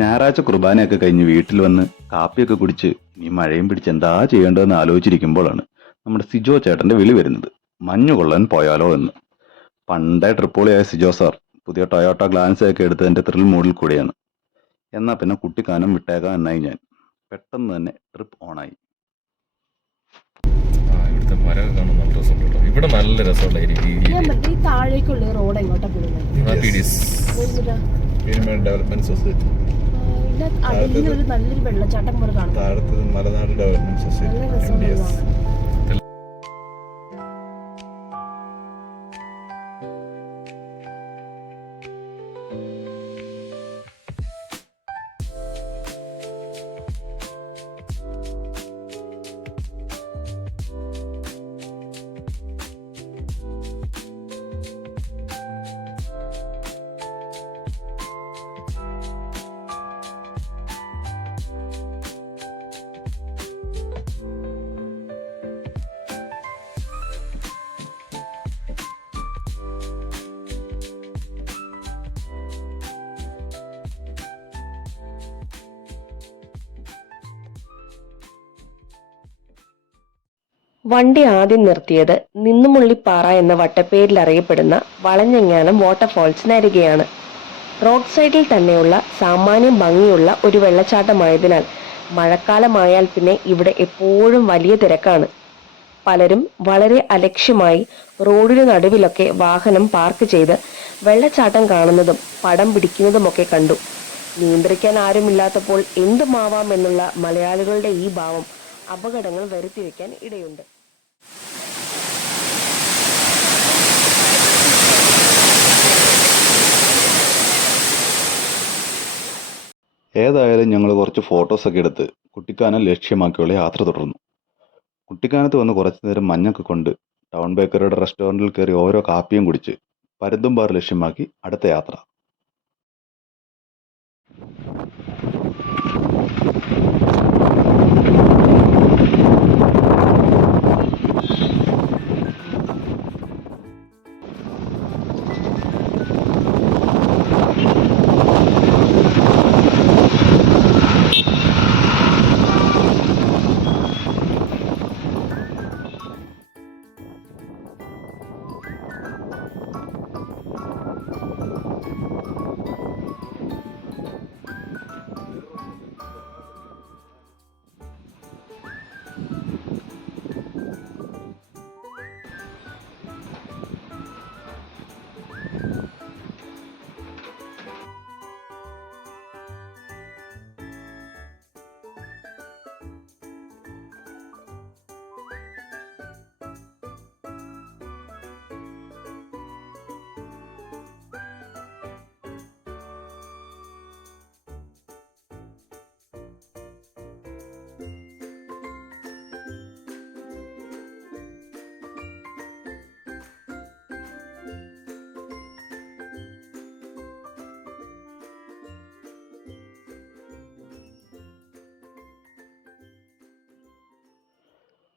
ഞായറാഴ്ച കുർബാനയൊക്കെ കഴിഞ്ഞ് വീട്ടിൽ വന്ന് കാപ്പിയൊക്കെ കുടിച്ച് ഇനി മഴയും പിടിച്ച് എന്താ ചെയ്യേണ്ടതെന്ന് ആലോചിച്ചിരിക്കുമ്പോഴാണ് നമ്മുടെ സിജോ ചേട്ടന്റെ വിളി വരുന്നത്. മഞ്ഞു കൊള്ളാൻ പോയാലോ എന്ന്. പണ്ടേ ട്രിപ്പോളിയായ സിജോ സാർ പുതിയ ടൊയോട്ട ഗ്ലാൻസ് ഒക്കെ എടുത്തതിന്റെ ത്രിൽ മൂഡിൽ കൂടിയാണ്. എന്നാ പിന്നെ കുട്ടിക്കാനം വിട്ടേക്കാം എന്നായി ഞാൻ. പെട്ടെന്ന് തന്നെ ട്രിപ്പ് ഓണായി. ഇവിടുത്തെ മരം കാണാൻ നല്ല രസമുണ്ട് കേട്ടോ. ഇവിടെ നല്ല രസമുള്ള ഈ താഴേക്കുള്ള റോഡ് എങ്ങോട്ടാ ഡെവലപ്മെന്റ് സൊസൈറ്റി, ഒരു നല്ലൊരു വെള്ളച്ചാട്ടം പോലെ കാണും. താഴത്ത് മലനാട് ഡെവലപ്മെന്റ് സൊസൈറ്റി. വണ്ടി ആദ്യം നിർത്തിയത് നിന്നുമുള്ളിപ്പാറ എന്ന വട്ടപ്പേരിൽ അറിയപ്പെടുന്ന വളഞ്ഞെങ്ങാനം വാട്ടർഫാൾസിനരികെയാണ്. റോഡ് സൈഡിൽ തന്നെയുള്ള സാമാന്യം ഭംഗിയുള്ള ഒരു വെള്ളച്ചാട്ടമായതിനാൽ മഴക്കാലമായാൽ പിന്നെ ഇവിടെ എപ്പോഴും വലിയ തിരക്കാണ്. പലരും വളരെ അലക്ഷ്യമായി റോഡിനു നടുവിലൊക്കെ വാഹനം പാർക്ക് ചെയ്ത് വെള്ളച്ചാട്ടം കാണുന്നതും പടം പിടിക്കുന്നതുമൊക്കെ കണ്ടു. നിയന്ത്രിക്കാൻ ആരുമില്ലാത്തപ്പോൾ എന്തുമാവാമെന്നുള്ള മലയാളികളുടെ ഈ ഭാവം അപകടങ്ങൾ വരുത്തിവെക്കാൻ ഇടയുണ്ട്. ഏതായാലും ഞങ്ങൾ കുറച്ച് ഫോട്ടോസൊക്കെ എടുത്ത് കുട്ടിക്കാനം ലക്ഷ്യമാക്കിയുള്ള യാത്ര തുടർന്നു. കുട്ടിക്കാനത്ത് വന്ന് കുറച്ചു നേരം മഞ്ഞൊക്കെ കൊണ്ട് ടൗൺ ബേക്കറിയുടെ റെസ്റ്റോറൻറ്റിൽ കയറി ഓരോ കാപ്പിയും കുടിച്ച് പരുന്തുംപാറ ലക്ഷ്യമാക്കി അടുത്ത യാത്ര.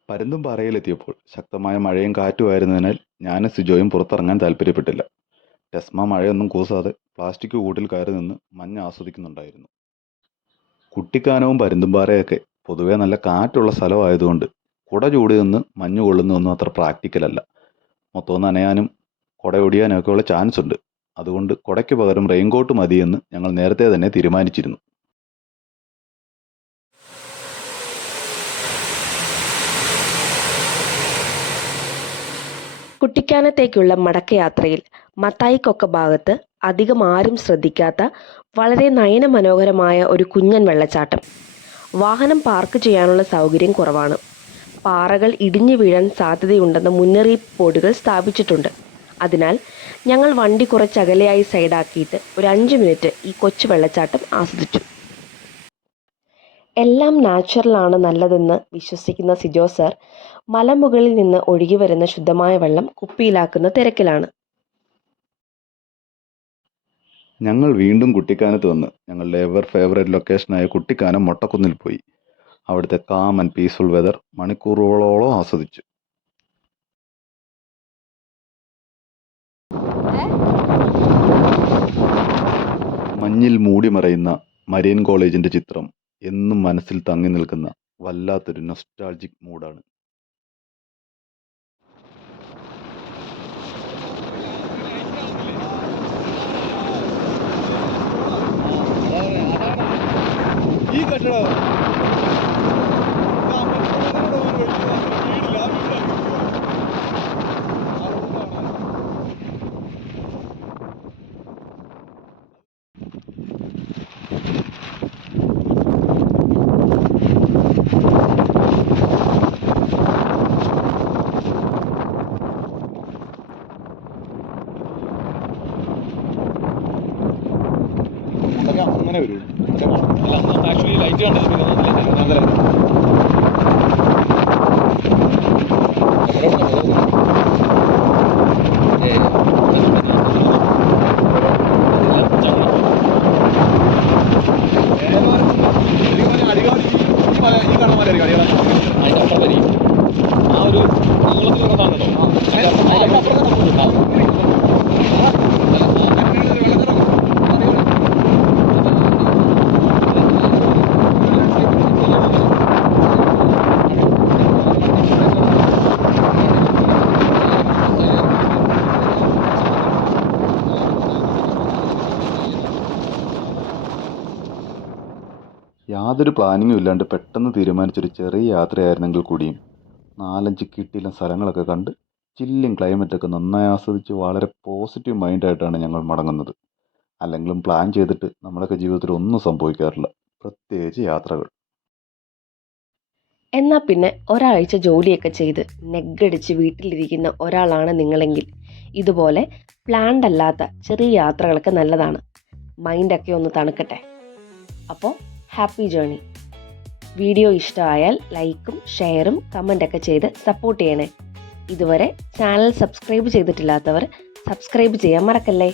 പരുന്തുംപാറയിലെത്തിയപ്പോൾ ശക്തമായ മഴയും കാറ്റുമായിരുന്നതിനാൽ ഞാനും സിജോയും പുറത്തിറങ്ങാൻ താല്പര്യപ്പെട്ടില്ല. ടെസ്മ മഴയൊന്നും കൂസാതെ പ്ലാസ്റ്റിക് കൂട്ടിൽ കയറി നിന്ന് മഞ്ഞ് ആസ്വദിക്കുന്നുണ്ടായിരുന്നു. കുട്ടിക്കാനവും പരുന്തുംപാറയൊക്കെ പൊതുവെ നല്ല കാറ്റുള്ള സ്ഥലമായതുകൊണ്ട് കുട ചൂടി നിന്ന് മഞ്ഞ് കൊള്ളുന്നതൊന്നും അത്ര പ്രാക്ടിക്കലല്ല. മൊത്തം നനയാനും കുട ഒടിയാനൊക്കെയുള്ള ചാൻസ് ഉണ്ട്. അതുകൊണ്ട് കുടയ്ക്ക് പകരം റെയിൻകോട്ട് മതിയെന്ന് ഞങ്ങൾ നേരത്തെ തന്നെ തീരുമാനിച്ചിരുന്നു. കുട്ടിക്കാനത്തേക്കുള്ള മടക്കയാത്രയിൽ മത്തായിക്കൊക്ക ഭാഗത്ത് അധികം ആരും ശ്രദ്ധിക്കാത്ത വളരെ നയനമനോഹരമായ ഒരു കുഞ്ഞൻ വെള്ളച്ചാട്ടം. വാഹനം പാർക്ക് ചെയ്യാനുള്ള സൗകര്യം കുറവാണ്. പാറകൾ ഇടിഞ്ഞു വീഴാൻ സാധ്യതയുണ്ടെന്ന മുന്നറിയിപ്പ് ബോർഡുകൾ സ്ഥാപിച്ചിട്ടുണ്ട്. അതിനാൽ ഞങ്ങൾ വണ്ടി കുറച്ചകലെയായി സൈഡാക്കിയിട്ട് ഒരു 5 മിനിറ്റ് ഈ കൊച്ചു വെള്ളച്ചാട്ടം ആസ്വദിച്ചു. എല്ലാം നാച്ചുറലാണ് നല്ലതെന്ന് വിശ്വസിക്കുന്ന സിജോ സർ മലമുകളിൽ നിന്ന് ഒഴുകി വരുന്ന ശുദ്ധമായ വെള്ളം കുപ്പിയിലാക്കുന്ന തിരക്കിലാണ്. ഞങ്ങൾ വീണ്ടും കുട്ടിക്കാനത്ത് വന്ന് ഞങ്ങളുടെ എവർ ഫേവറേറ്റ് ലൊക്കേഷനായ കുട്ടിക്കാനം മൊട്ടക്കുന്നിൽ പോയി. അവിടുത്തെ കാം ആൻഡ് പീസ്ഫുൾ വെതർ മണിക്കൂറുകളോളം ആസ്വദിച്ചു. മഞ്ഞിൽ മൂടി മറയുന്ന മരീൻ കോളേജിൻ്റെ ചിത്രം എന്നും മനസ്സിൽ തങ്ങി നിൽക്കുന്ന വല്ലാത്തൊരു നൊസ്റ്റാൾജിക് മൂഡാണ്. ഈ കെട്ടിടം അങ്ങനെ വരും. ആക്ച്വലി ലൈറ്റ് കണ്ടത് പിന്നെ ആ ഒരു നീളത്തിലുള്ള യാതൊരു പ്ലാനിങ്ങും ഇല്ലാണ്ട് പെട്ടെന്ന് തീരുമാനിച്ചൊരു ചെറിയ യാത്രയായിരുന്നെങ്കിൽ കൂടിയും 4-5 കിട്ടിയില്ല സ്ഥലങ്ങളൊക്കെ കണ്ട് ചില്ലിങ് ക്ലൈമറ്റൊക്കെ നന്നായി ആസ്വദിച്ച് വളരെ പോസിറ്റീവ് മൈൻഡായിട്ടാണ് ഞങ്ങൾ മടങ്ങുന്നത്. അല്ലെങ്കിലും പ്ലാൻ ചെയ്തിട്ട് നമ്മുടെയൊക്കെ ജീവിതത്തിൽ ഒന്നും സംഭവിക്കാറില്ല, പ്രത്യേകിച്ച് യാത്രകൾ. എന്നാൽ പിന്നെ ഒരാഴ്ച ജോലിയൊക്കെ ചെയ്ത് നെഗ്ഗടിച്ച് വീട്ടിലിരിക്കുന്ന ഒരാളാണ് നിങ്ങളെങ്കിൽ ഇതുപോലെ പ്ലാൻഡ് അല്ലാത്ത ചെറിയ യാത്രകളൊക്കെ നല്ലതാണ്. മൈൻഡൊക്കെ ഒന്ന് തണുക്കട്ടെ. അപ്പോൾ ഹാപ്പി ജേർണി. വീഡിയോ ഇഷ്ടമായാൽ ലൈക്കും ഷെയറും കമൻറ്റൊക്കെ ചെയ്ത് സപ്പോർട്ട് ചെയ്യണേ. ഇതുവരെ ചാനൽ സബ്സ്ക്രൈബ് ചെയ്തിട്ടില്ലാത്തവർ സബ്സ്ക്രൈബ് ചെയ്യാൻ മറക്കല്ലേ.